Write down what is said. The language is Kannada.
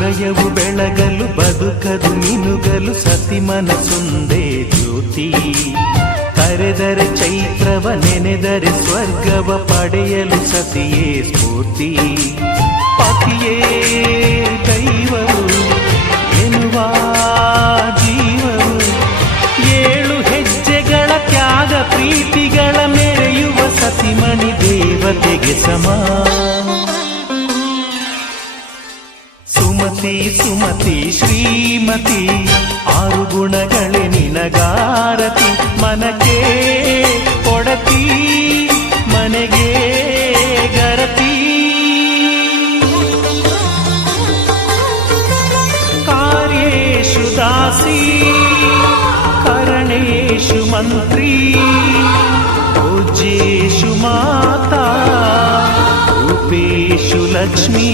ಹೃದಯವು ಬೆಳಗಲು ಬದುಕದು ಮಿನುಗಲು ಸತಿ ಮನಸೊಂದೇ ಜ್ಯೋತಿ. ಕರೆದರೆ ಚೈತ್ರವ ನೆನೆದರೆ ಸ್ವರ್ಗವ ಪಡೆಯಲು ಸತಿಯೇ ಸ್ಫೂರ್ತಿ. ಪತಿಯೇ ದೈವವು ಎನ್ನುವ ಜೀವವು, 7 ಹೆಜ್ಜೆಗಳ ತ್ಯಾಗ ಪ್ರೀತಿಗಳ ಮೆರೆಯುವ ಸತಿಮಣಿ ದೇವತೆಗೆ ಸಮ. ಸುಮತಿ ಸುಮತಿ ಶ್ರೀಮತಿ 6 ಗುಣಗಳೇ ನಿನಗಾರತಿ. ಮನಕ್ಕೆ ಕೊಡತಿ ಮನೆಗೆ ಗರತಿ. ಕಾರ್ಯೇಷು ದಾಸಿ ಕರಣೇಷು ಮಂತ್ರಿ. ಪೂಜ್ಯೇಷು ಮಾತಾ ರೂಪೇಷು ಲಕ್ಷ್ಮೀ.